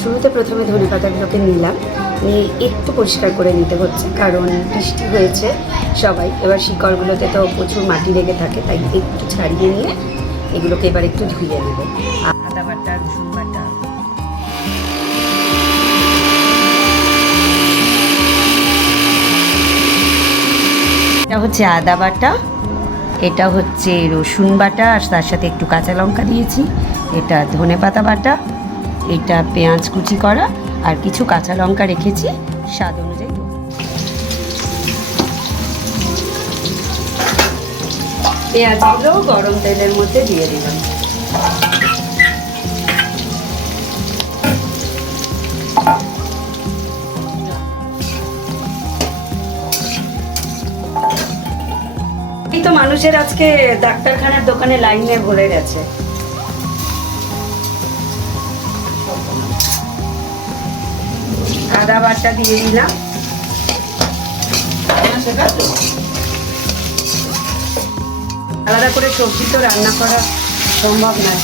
শুরুতে প্রথমে ধনেপাতাগুলোকে নিলাম, নিয়ে একটু পরিষ্কার করে নিতে হচ্ছে, কারণ বৃষ্টি হয়েছে সবাই, এবার শিকড়গুলোতে তো প্রচুর মাটি লেগে থাকে, তাই একটু ছাড়িয়ে নিয়ে এগুলোকে এবার একটু ধুয়ে নেব। আদা বাটা, রসুন বাটা, এটা হচ্ছে আদা বাটা, এটা হচ্ছে রসুন বাটা, আর তার সাথে একটু কাঁচা লঙ্কা দিয়েছি, এটা ধনেপাতা বাটা, এটা পেঁয়াজ কুচি করা, আর কিছু কাঁচা লঙ্কা রেখেছি স্বাদ অনুযায়ী। পেঁয়াজগুলো গরম তেলের মধ্যে দিয়ে দিলাম। এই তো মানুষের আজকে ডাক্তারখানার দোকানে লাইনে ভরে গেছে। আদা বাটা দিয়ে দিলাম। আলাদা করে সবজি তো রান্না করা সম্ভব নয়,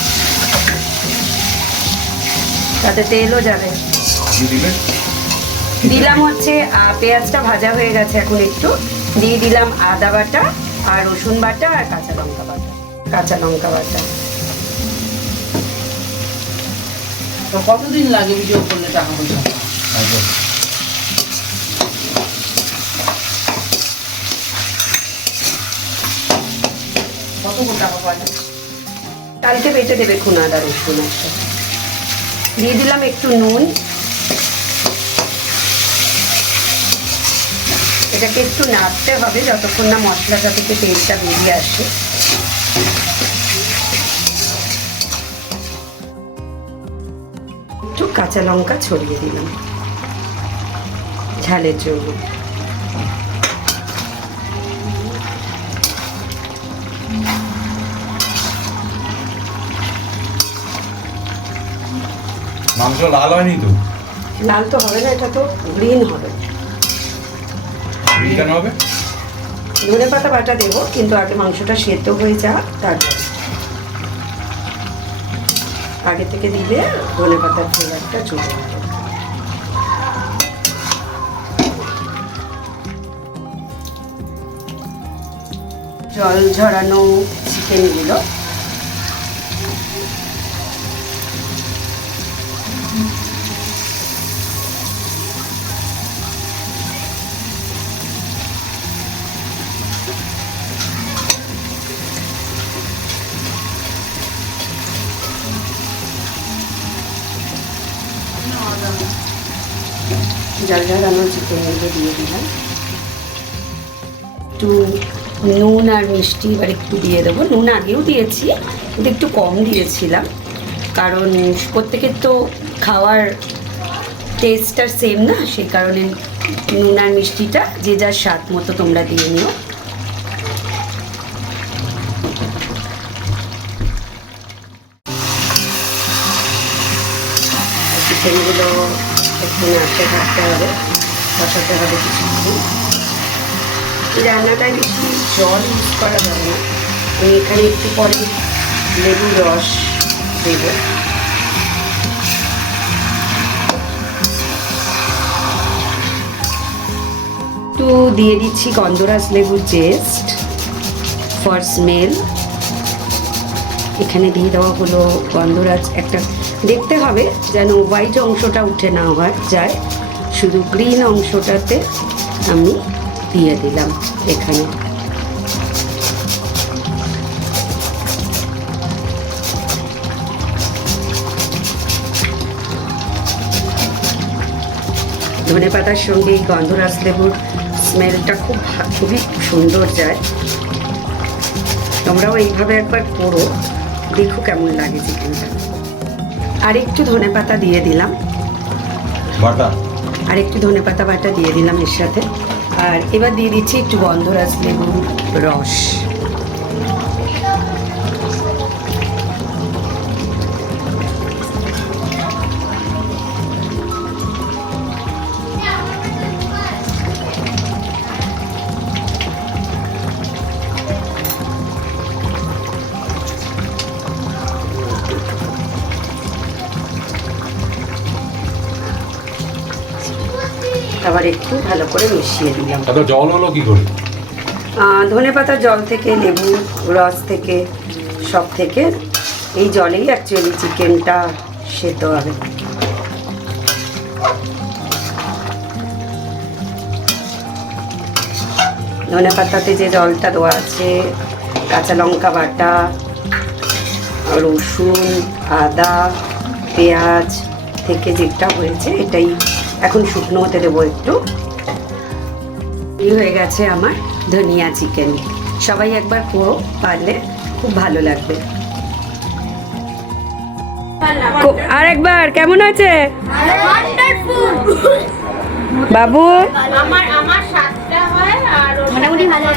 তাতে তেলও যাবে। দিলাম হচ্ছে পেঁয়াজটা ভাজা হয়ে গেছে, এখন একটু দিয়ে দিলাম আদা বাটা আর রসুন বাটা আর কাঁচা লঙ্কা বাটা। কতদিন লাগে ভিডিও করলে টাকা পয়সা? কত টাকা পাওয়া যায়? কালকে বেটে দেবে খুন আদা রসুন একটা। দিয়ে দিলাম একটু নুন, এটাকে একটু নাড়তে হবে যতক্ষণ না মশলাটা থেকে তেলটা বেরিয়ে আসে। একটু কাঁচা লঙ্কা ছড়িয়ে দিলাম ঝালের জন্য। মাংস লাল হয়নি তো? লাল তো হবে না, এটা তো গ্রিন হবে। কেন হবে? ধনেপাতা বাটা দেবো, কিন্তু আগে মাংসটা সেদ্ধ হয়ে যা, তারপর আগে থেকে দিলে ধনেপাতার ফ্লেভারটা চলে যাবে। জল ঝরানো চিকেনগুলো জল ঝরানো চিকেনগুলো দিয়ে দিলাম। একটু নুন আর মিষ্টি এবার একটু দিয়ে দেবো। নুন আগেও দিয়েছি, কিন্তু একটু কম দিয়েছিলাম, কারণ প্রত্যেকের তো খাওয়ার টেস্ট আর সেম না, সেই কারণে নুন আর মিষ্টিটা যে যার স্বাদ মতো তোমরা দিয়ে নিও। চিকেনগুলো একটু নাড়তে থাকতে হবে, বসাতে হবে কিছুক্ষণ। এই রান্নাটায় বেশি জল ইউজ করা যাবে না, আমি এখানে একটু পরে লেবুর রস দেব। একটু দিয়ে দিচ্ছি গন্ধরাজ লেবুর জেস্ট ফর স্মেল। এখানে দিয়ে দেওয়া হলো গন্ধরাজ, একটা দেখতে হবে যেন হোয়াইট অংশটা উঠে না যায়, শুধু গ্রিন অংশটাতে আমি দিয়ে দিলাম এখানে। ধনেপাতার সঙ্গে এই গন্ধরাজ লেবুর স্মেলটা খুবই সুন্দর যায়। তোমরাও এইভাবে একবার করো, দেখো কেমন লাগে চিকেনটা। আর একটু ধনেপাতা দিয়ে দিলাম, আর একটু ধনেপাতা বাটা দিয়ে দিলাম এর সাথে। আর এবার দিয়ে দিচ্ছি একটু গন্ধরাজ লেবুর রস। আবার একটু ভালো করে মিশিয়ে দিলাম। এত জল হলো কি করে? ধনেপাতার জল থেকে, লেবু রস থেকে, সব থেকে এই জলেই অ্যাকচুয়ালি চিকেনটা সেদ্ধ হবে। ধনেপাতাতে যে জলটা দেওয়া আছে, কাঁচা লঙ্কা বাটা, রসুন, আদা, পেঁয়াজ থেকে যেটা হয়েছে এটাই এখন শুকনো হতে দেবো একটু। হয়ে গেছে আমার ধনিয়া চিকেন। সবাই একবার করো, পারলে খুব ভালো লাগবে। আর একবার কেমন আছে বাবু? আমার 7টা হয় আর মোটামুটি ভালো।